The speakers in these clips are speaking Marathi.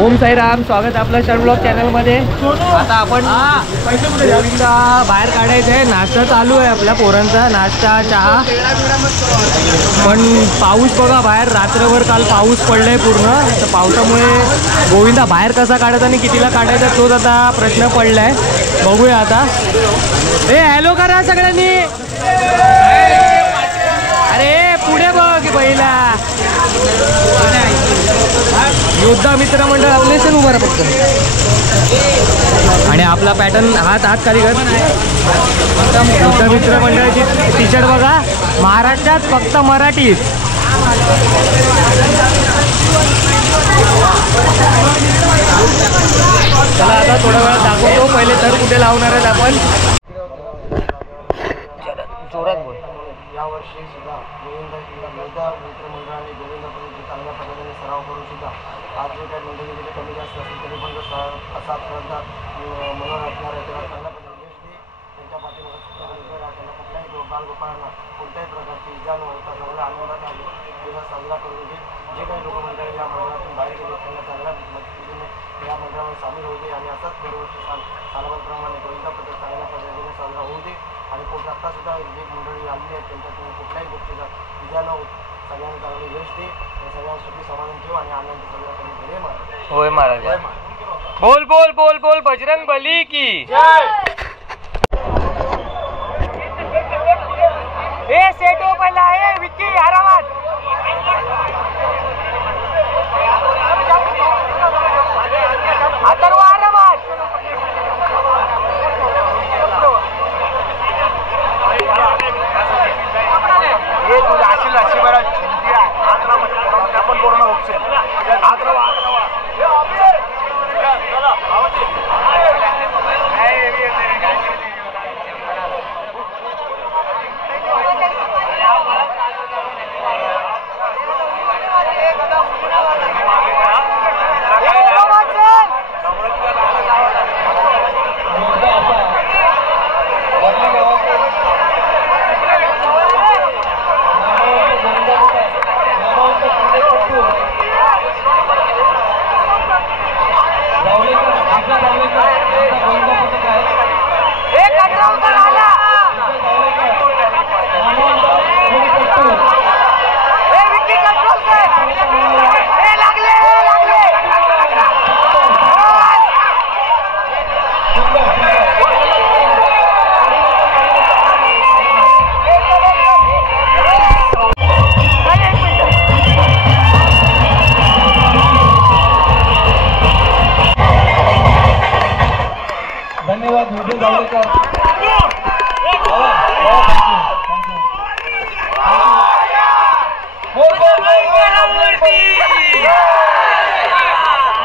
ओम साईराम, स्वागत आपलं शर्ट ब्लॉग चॅनलमध्ये। आता आपण गोविंदा बाहेर काढायचं आहे। नाश्ता चालू आहे आपल्या पोरांचा, नाश्ता चहा। पण पाऊस बघा बाहेर, रात्रभर काल पाऊस पडलाय पूर्ण। तर पावसामुळे गोविंदा बाहेर कसा काढायचा आणि कितीला काढायचा तोच आता प्रश्न पडलाय। बघूया आता। ए हॅलो करा सगळ्यांनी। अरे पुढे बघ पहिला। योद्धा मित्र मंडळ आपले सण उभा फक्त। आणि आपला पॅटर्न हात खाली कर। योद्धा मित्र मंडळाची टी शर्ट बघा, महाराष्ट्रात फक्त मराठीत। चला आता थोडा वेळ दाखवतो, पहिले तर कुठे लावणार आहेत आपण। जोरात बोल। यावर्षी सुद्धा योद्धा मित्र मंडळाने गोविंदापर्यंत चांगल्या पद्धतीने सराव करून सुद्धा आज जे काही मंडळी कमी जास्त असेल तरी पण असा स्पर्धा मनोर असणार आहे, तेव्हा चांगल्या पद्धतीने यश दे। त्यांच्या पाठीमागे त्यांना कुठल्याही बालगोपाळांना कोणत्याही प्रकारची इजा न होता चांगल्या आनंदात दिवस साजरा करून घे। जे काही लोक मंडळी या मंडळातून बाहेर गेले त्यांना चांगल्या पद्धतीने या मंडळावर सामील होऊ दे आणि असाच दरवर्षी सालाबादप्रमाणे गोविंदा पद्धत चांगल्या पद्धतीने साजरा होऊ दे। आणि कोण आत्ता सुद्धा जे मंडळी आलेली आहेत त्यांच्यातून कुठल्याही गोष्टीचा इजा न होत सगळ्यांना चांगले यश दे। सगळ्यांना सुखी समाधान ठेव आणि आनंद सगळ्यांकडे घे महाराज। होय महाराज। बोल बोल बोल बोल बजरंग बली की जय। ए सेटो पहिला ए विक्की आरामात। अथर्व आरामात। ये तू राशील राशी बरा चिंती आहे आपण पूर्ण होक्षेल आद्रवा चला आवाज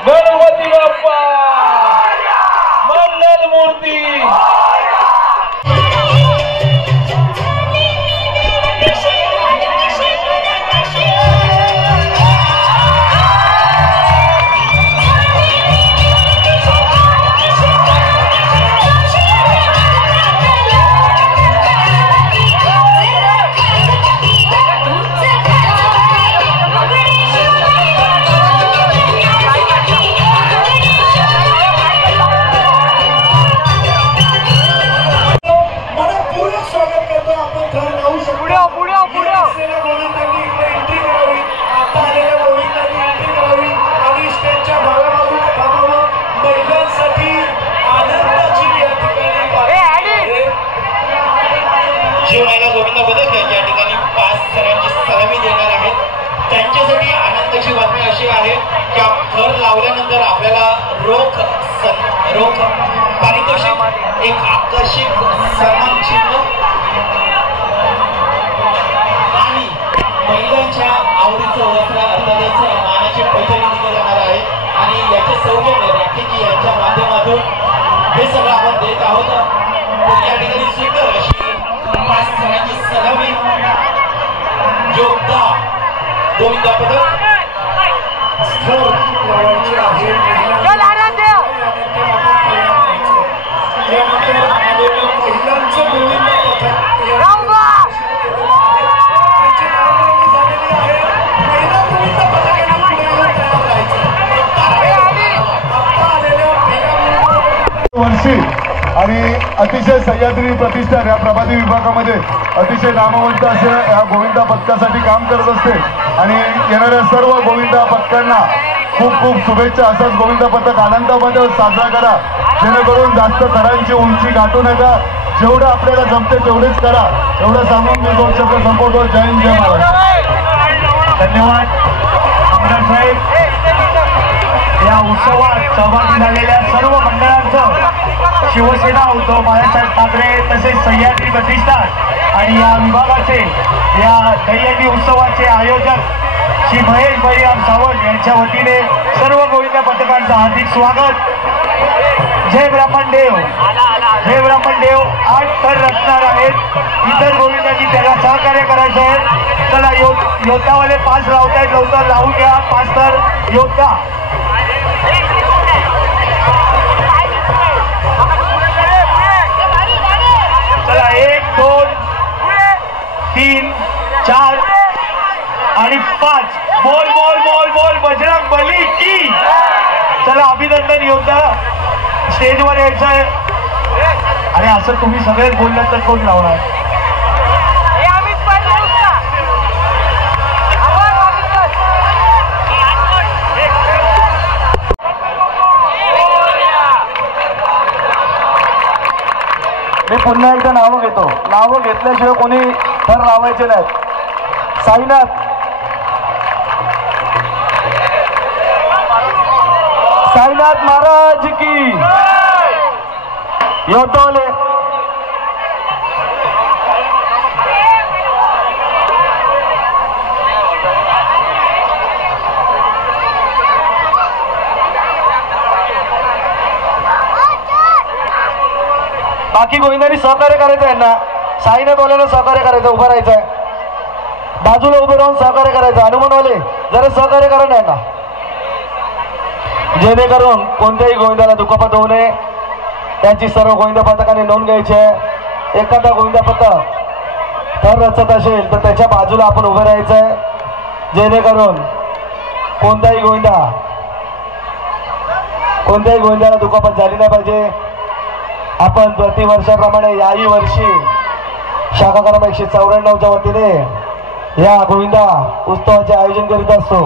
गणपती बाप्पा मंगल मूर्ती। लावल्यानंतर आपल्याला रोख पारितोषिक, एक आकर्षक सन्मान चिन्ह आणि महिलांच्या आवडीचं वस्त्र अर्थातच मानाचे पैठणी दिले जाणार आहे। आणि याचे सौजन्य राखीजी यांच्या माध्यमातून हे सगळं आपण देत आहोत। तर या ठिकाणी सुंदर अशी 5 सणांची सलामी योद्धा गोविंदा पदक अतिशय सह्याद्री प्रतिष्ठान या प्रभाती विभागामध्ये अतिशय नामवंत असे या गोविंदा पथकासाठी काम करत असते आणि येणाऱ्या सर्व गोविंदा पथकांना खूप खूप शुभेच्छा. असंच गोविंदा पथक आनंदामध्ये साजरा करा, जेणेकरून जास्त थरांची उंची गाठू नका. जेवढं आपल्याला जमते तेवढेच करा. एवढं सांगून मी 2 शब्द संपवतो. जय हिंद, जय महाराष्ट्र. धन्यवाद आमदार साहेब. या उत्सवात सहभागी झालेल्या सर्व मंडळांचं शिवसेना उद्धव बाळासाहेब ठाकरे तसेच सह्याद्री प्रतिष्ठान आणि या विभागाचे या दहीहंडी उत्सवाचे आयोजक श्री महेश बळीराम सावंत यांच्या वतीने सर्व गोविंद पथकांचं हार्दिक स्वागत. जय ब्राह्मणदेव, जय ब्राह्मणदेव. 8 थर रचणार आहेत. इतर गोविंदांनी त्याला सहकार्य करायचं आहे. चला योद्धावाले 5 लावतायत, लवकर लावून घ्या 5 थर योद्धा. चला 1 2 3 4 आणि 5. बोल बोल बोल बोल बजरंग बली की. चला अभिनंदन. योद्धा स्टेजवर यायचं आहे. आणि असं तुम्ही सगळेच बोललात तर कोण लावणार. मी पुन्हा एकदा नावं घेतो. नावं घेतल्याशिवाय कोणी थर लावायचे नाहीत. साईनाथ, साईनाथ महाराज की. योद्धोले बाकी गोविंदांनी सहकार्य करायचं आहे ना. साईनाथवाल्यांना सहकार्य करायचं, उभं राहायचं आहे. बाजूला उभे राहून सहकार्य करायचं. हनुमानवाले जरा सहकार्य करा नाही ना, जेणेकरून कोणत्याही गोविंदाला दुखापत होऊ नये. त्यांची सर्व गोविंदा पथकाने नोंद घ्यायची आहे. एखादा गोविंदा पथक थर रचत असेल तर त्याच्या बाजूला आपण उभं राहायचं आहे, जेणेकरून कोणत्याही गोविंदाला दुखापत झाली नाही पाहिजे. आपण प्रतिवर्षाप्रमाणे याही वर्षी शाखा क्रमांक 194च्या वतीने या गोविंदा उत्सवाचे आयोजन करीत असतो.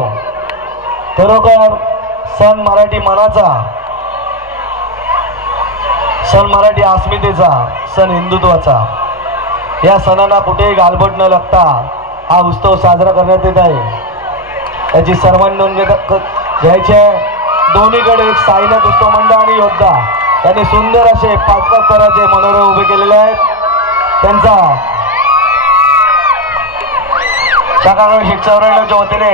खरोखर सण मराठी मनाचा, सण मराठी अस्मितेचा, सण हिंदुत्वाचा. या सणांना कुठेही गालबोट न लागता हा उत्सव साजरा करण्यात येत आहे. याची सर्वांनी नोंद घ्यायची आहे. दोन्हीकडे एक साईनाथ उत्सव मंडळ आणि योद्धा यांनी सुंदर असे 5-5 थराचे मनोरे उभे केलेले आहेत. त्यांचा शाखा क्रमांक 194च्या वतीने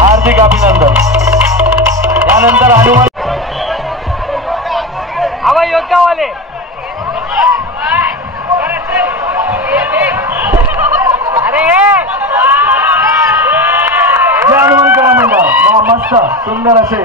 हार्दिक अभिनंदन. यानंतर हनुमान योद्धावाले जय हनुमान कला मंडळ. मस्त सुंदर असे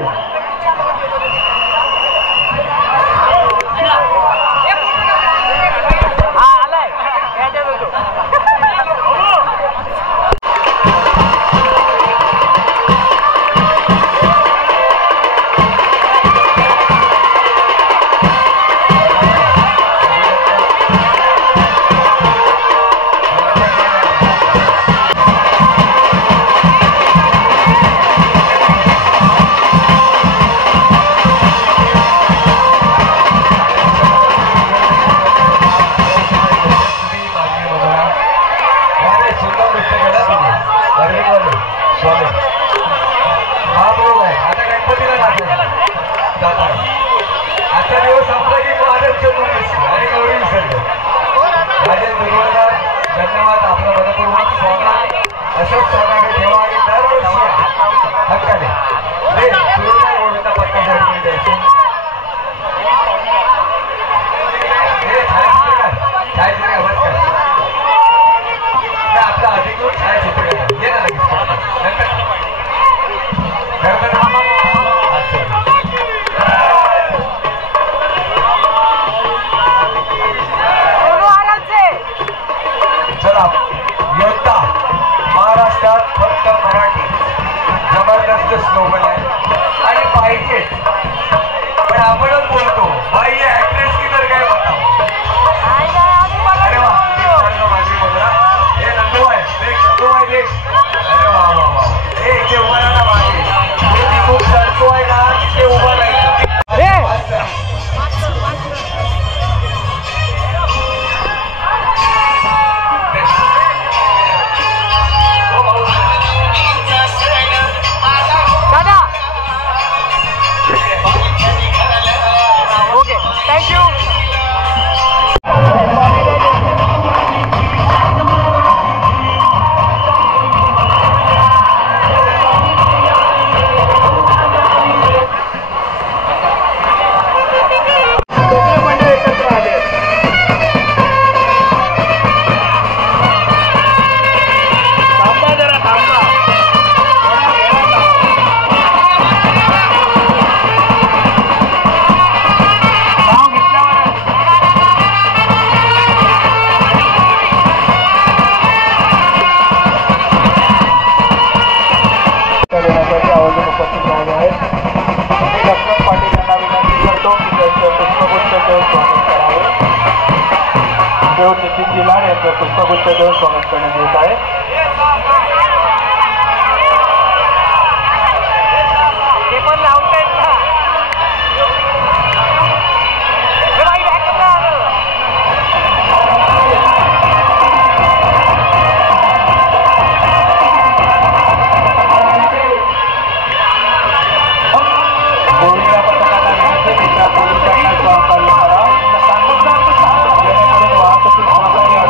स्लोगन आहे आणि पाहिजे पण आपणच बोलतो भाई ऍक्ट्रेस की तर त्यांचं पुष्पगुच्छ देऊन स्वागत करण्यात येत आहे. ते पण लावतायत ना. गोविंदा पथकाला विनंती त्या पोलिसांना सहकार्य करा जेणेकरून वाहतुकीत सहकार्य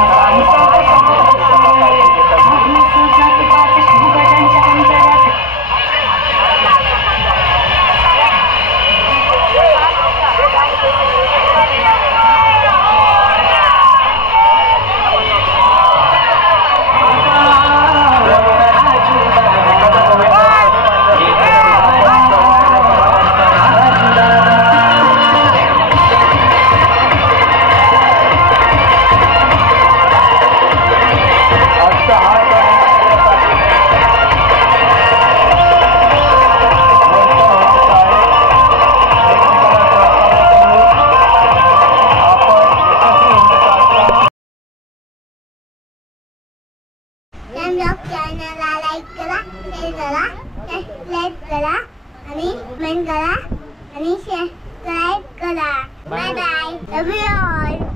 चॅनलला लाईक करा, शेअर करा, सबस्क्राईब करा आणि कमेंट करा आणि सबस्क्राईब करा. Bye bye. Love you all.